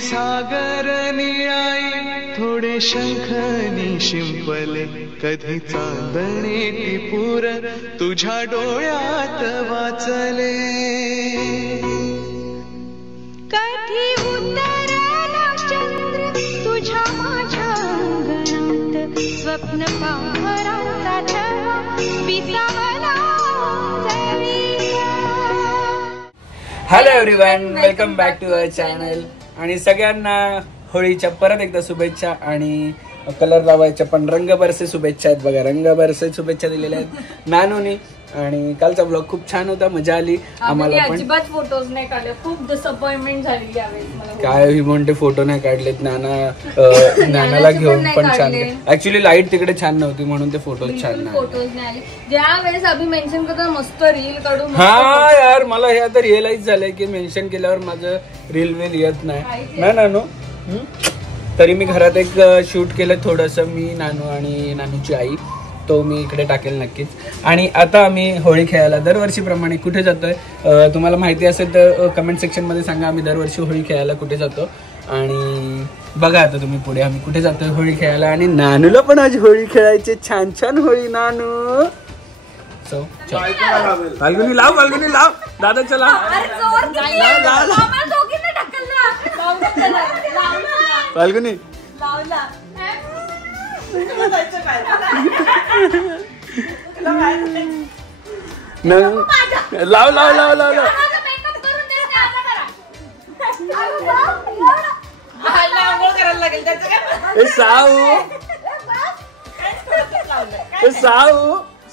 सागर निळाई थोडे शंखनी शिंपले कधी चांदणे टिपूर तुझ्या डोळ्यात वाचले कधी उतरला चंद्र तुझ्या माझ्या अंगणात स्वप्न पांघराचा छळा विसावला hello everyone, welcome back to our channel. आणि सगळ्यांना होळीच्या परत एकदा शुभेच्छा आणि कलर लावायच्या पण रंग बरसे शुभेच्छा आहेत. बघा, रंग बरसे शुभेच्छा दिलेल्या आहेत नानूनी. आणि कालचा ब्लॉग खूप छान होता, मजा आली आम्हाला पण. अजिबात फोटोज नाही काढले, खूप डिसअपॉइंटमेंट झाली यावेळी मला. काय ही म्हणते फोटो नाही काढलेत, नानाला घेऊन पण छान. ऍक्च्युली लाईट तिकडे छान नव्हती म्हणून ते फोटोज छान नाही. फोटोज नाही आले. ज्या वेळेस अभि मेन्शन करतो मस्त रील काढू. हा यार, मला हे आता रिअलाइज झालंय की मेन्शन केल्यावर माझं रील वेल येत नाही नानू. तरी मी घरात एक शूट केलं थोडंसं, मी, नानू आणि नानूची आई. तो मी इकडे टाकेल नक्कीच. आणि आता आम्ही होळी खेळायला दरवर्षीप्रमाणे कुठे जातोय तुम्हाला माहिती असेल तर कमेंट सेक्शन मध्ये सांगा. आम्ही दरवर्षी होळी खेळायला कुठे जातो आणि बघा आता तुम्ही पुढे आम्ही कुठे जातोय होळी खेळायला. आणि नानूला पण आज होळी खेळायची, छान छान होळी नानू. सो फाल्गुनी लाव, फाल्गुनी लाव, दादा चला फाल्गुनी लाव लाव लाव लाव लाव. साऊ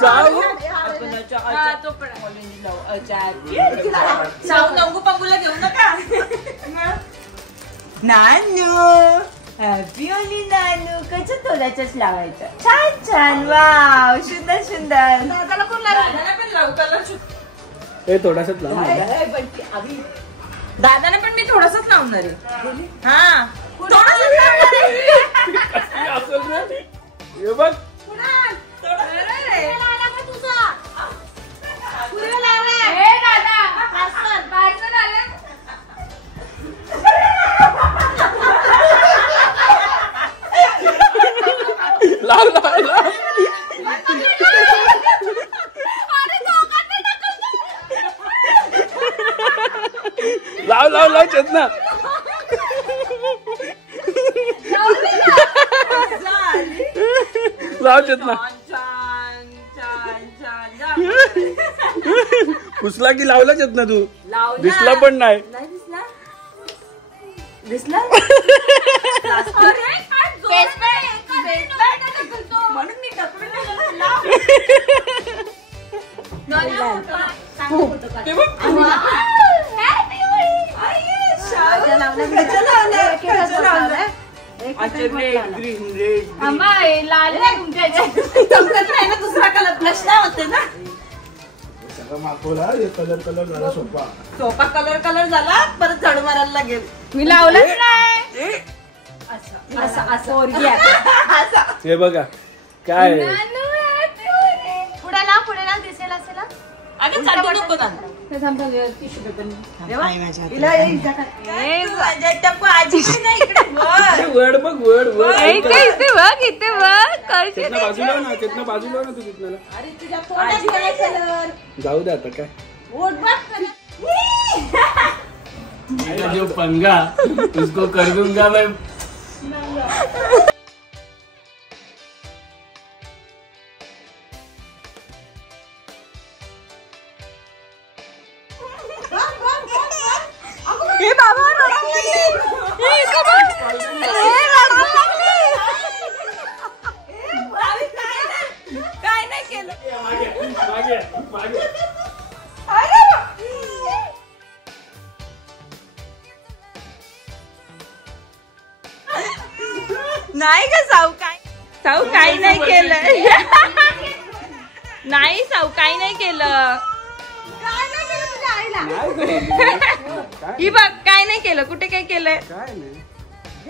साऊ घेऊ नका नानू. हॅपी होली नानू. कसं थोड्याच लावायचं, छान छान. वाव, सुंदर सुंदर. थोडासाच लाव. दादाने पण मी थोडासाच लावणार आहे. हा, बघ लाव लाव लाव. लाव लाव लाव चेतना. लाव चेतना. पुसला की लावला चेतना तू? दिसला पण नाही. दिसला म्हणून मी दुसरा कलर ब्लश नाही होते ना. कलर कलर झाला, सोपा सोपा कलर कलर झाला, परत झाडू मारायला लागेल. मी लावलंच नाही. हे बघा काय पुढे ना दिसेल असेल. अगं चालू नको ना. वर्ड बघ, वर्ड वर्ड इथे बघ, इथे बघ. बाजूला ना, तिथनं बाजूला ना तू तिथनं. जाऊ दे आता काय. जो पंगा उसको कर दूंगा मैं. काय नाही केलं. नाही ग साऊ, काही नाही केलं. नाही साऊ, काही नाही केलं. ही बघ, काय नाही केलं. कुठे काय केलंय? काय नाही.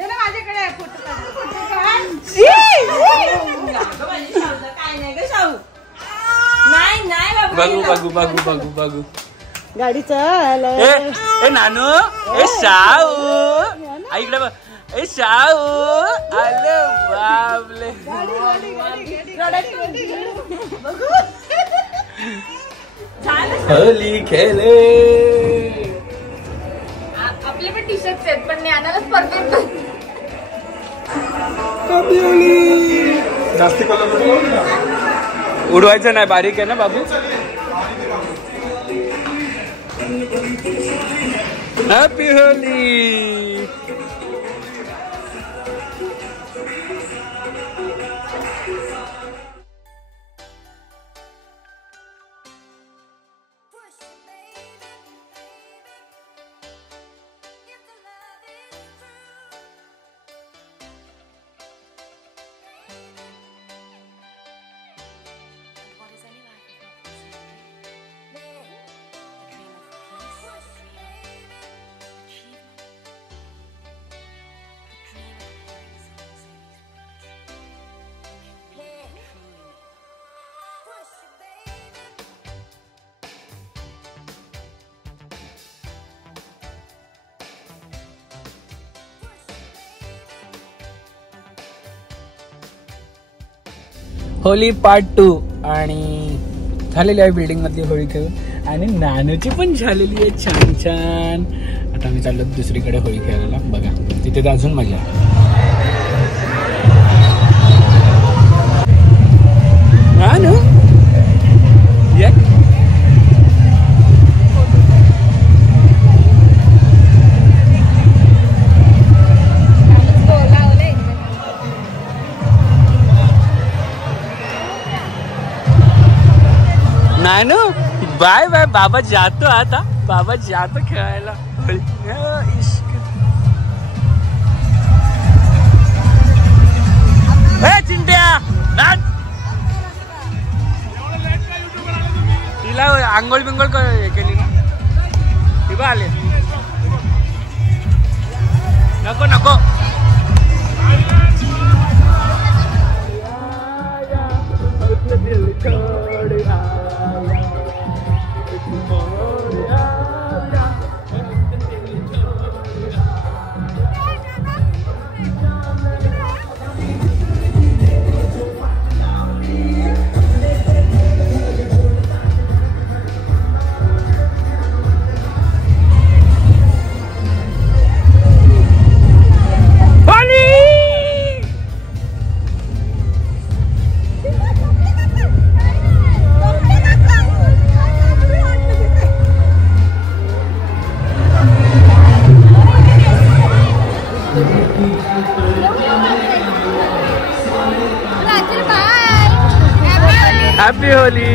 माझ्याकडे काय नाही ग शाहू. नाही नाही बघू बघू बघू बघू बघू. गाडी चल. ए नानू, ए शाऊ, इकडे बघ. ए शाऊ, अरे बापले. होली खेले. आपले पण टी शर्ट आहेत पण ज्ञानालाच परफेक्ट. जास्त उडवायचं नाही, बारीक आहे ना बाबू. हॅपी होली. होली पार्ट 2 आणि झालेली आहे बिल्डिंग मधली होळी खेळून आणि नानूची पण झालेली आहे छान छान. आता आम्ही चाललो दुसरीकडे होळी खेळायला. बघा तिथे तर अजून मजा आहे. नानू नानू बाय बाय. बाबा जातो आता, बाबा जातो खेळायला. इश्क. चिंट्या तिला आंघोळ बिंगोळ केली ना ती बा आले. नको नको. Happy Holy.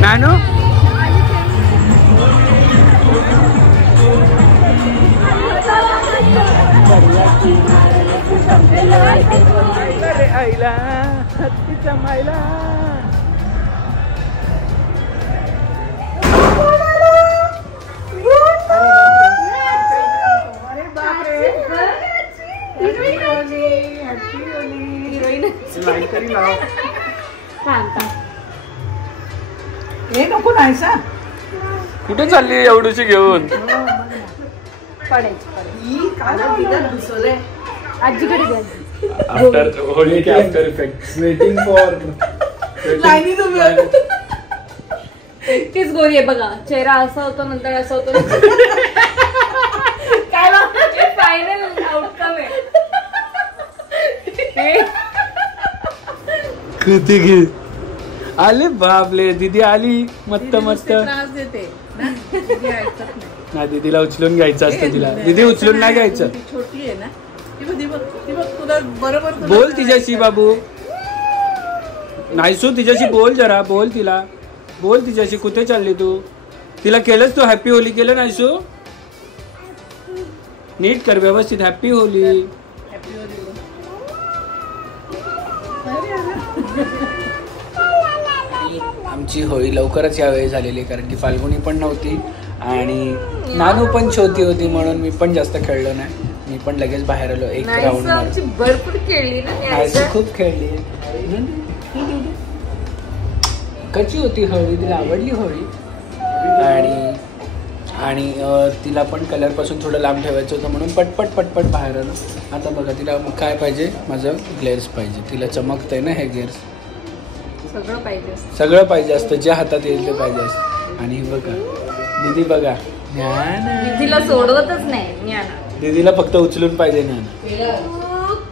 नानू आईला हत्तीच्या मायला. हे नको नाही सा. कुठे चालली एवढीशी घेऊन. आजीकडे घ्या. After Holy K after effects waiting for तीच गोरी आहे बघा. चेहरा असा होतो नंतर असं होतो. काय फायनल आउटकम आहे. किती घे आले बापले. दीदी आली मस्त मस्त. त्रास देते ना दीदीला उचलून घ्यायचं असतं. तिला दीदी उचलून नाही घ्यायचं. छोटी आहे ना तुला बरोबर. बोल तिच्याशी बाबू. नाहीसू तिच्याशी बोल जरा. बोल तिला. बोल तिच्याशी. कुठे चालली तू. तिला केलंस तू हॅपी होली केलं नाहीसू. नीट कर व्यवस्थित. Happy Holy. आमची होळी लवकरच यावेळी झालेली कारण की फाल्गुनी पण नव्हती आणि नानू पण छोटी होती म्हणून मी पण जास्त खेळलो नाही. मी पण लगेच बाहेर आलो एक राऊंड आमची भरपूर खेळली ना. खूप खेळली. कशी होती होळी, तिला आवडली होळी. आणि तिला पण कलर पासून थोडं लांब ठेवायचं होतं म्हणून पटपट पटपट बाहेर आलो. आता बघा तिला काय पाहिजे, माझं ग्लेअर्स पाहिजे. तिला चमकतंय ना हे ग्लेअर्स. सगळं पाहिजे असतं, जे हातात येईल ते पाहिजे असतं. आणि बघा दीदी बघा, दीदीला सोडवतच नाही. दीदीला फक्त उचलून पाहिजे ना.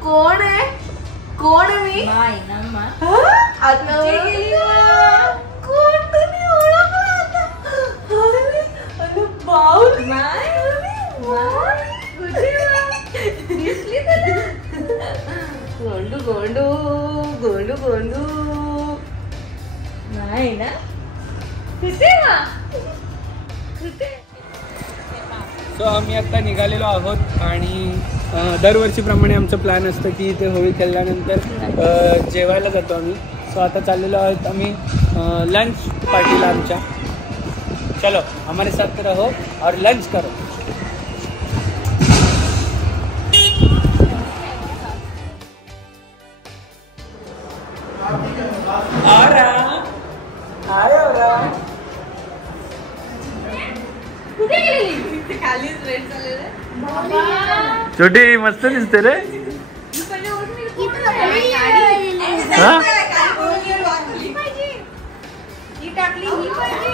कोण आहे? कोण मी? गोंडू गोंडू गोंडू गोंडू नाही ना. सो आम्ही आता निघालेलो आहोत आणि दरवर्षीप्रमाणे आमचं प्लॅन असतं की इथे होळी खेळल्यानंतर जेवायला जातो आम्ही. सो आता चाललेलो आहोत आम्ही लंच पार्टीला आमच्या. चलो हमारे साथ रहो और लंच करो. छोटी मस्त दिसते रे. टाकली ही पाहिजे.